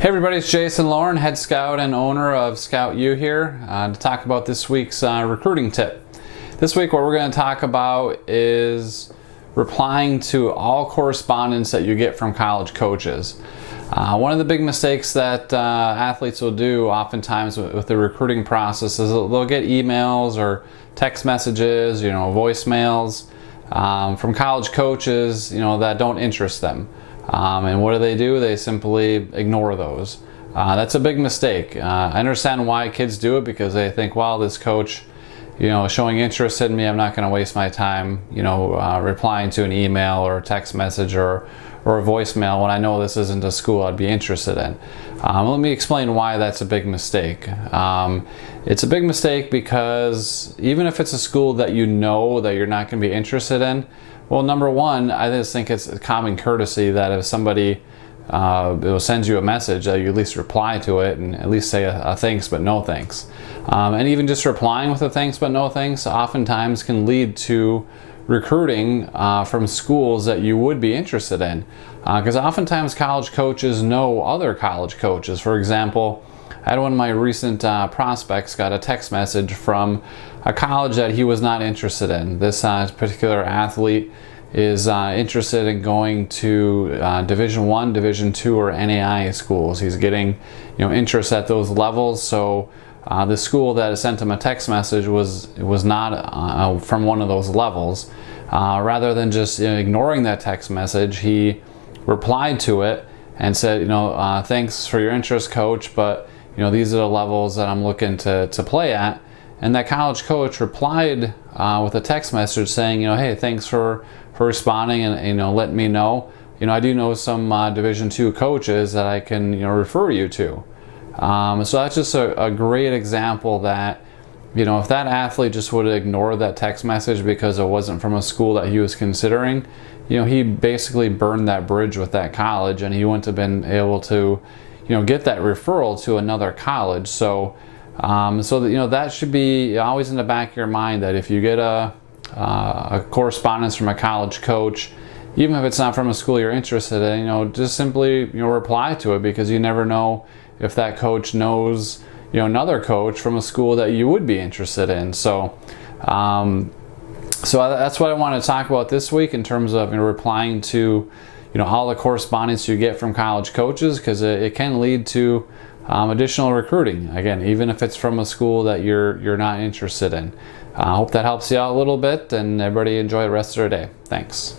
Hey everybody, it's Jason Lauren, head scout and owner of ScoutU here to talk about this week's recruiting tip. This week what we're going to talk about is replying to all correspondence that you get from college coaches. One of the big mistakes that athletes will do oftentimes with the recruiting process is they'll get emails or text messages, voicemails from college coaches, that don't interest them. And what do? They simply ignore those. That's a big mistake. I understand why kids do it, because they think, well, this coach, is showing interest in me. I'm not going to waste my time, replying to an email or a text message or a voicemail when I know this isn't a school I'd be interested in. Let me explain why that's a big mistake. It's a big mistake because even if it's a school that you know that you're not going to be interested in, well, number one, I just think it's a common courtesy that if somebody sends you a message, that you at least reply to it and at least say a thanks but no thanks. And even just replying with a thanks but no thanks oftentimes can lead to recruiting from schools that you would be interested in. Because oftentimes college coaches know other college coaches. For example, I had one of my recent prospects got a text message from a college that he was not interested in. This particular athlete is interested in going to Division I, Division II, or NAI schools. He's getting interest at those levels. So the school that sent him a text message was not from one of those levels. Rather than just ignoring that text message, he replied to it and said, thanks for your interest, coach, but these are the levels that I'm looking to play at. And that college coach replied with a text message saying, hey, thanks for responding and letting me know. I do know some Division II coaches that I can refer you to. So that's just a great example that if that athlete just would have ignored that text message because it wasn't from a school that he was considering, he basically burned that bridge with that college, and he wouldn't have been able to get that referral to another college. So that should be always in the back of your mind, that if you get a correspondence from a college coach, even if it's not from a school you're interested in, just simply reply to it, because you never know if that coach knows another coach from a school that you would be interested in. So that's what I want to talk about this week in terms of replying to all the correspondence you get from college coaches, because it can lead to additional recruiting, again, even if it's from a school that you're not interested in. I hope that helps you out a little bit, and everybody enjoy the rest of their day. Thanks.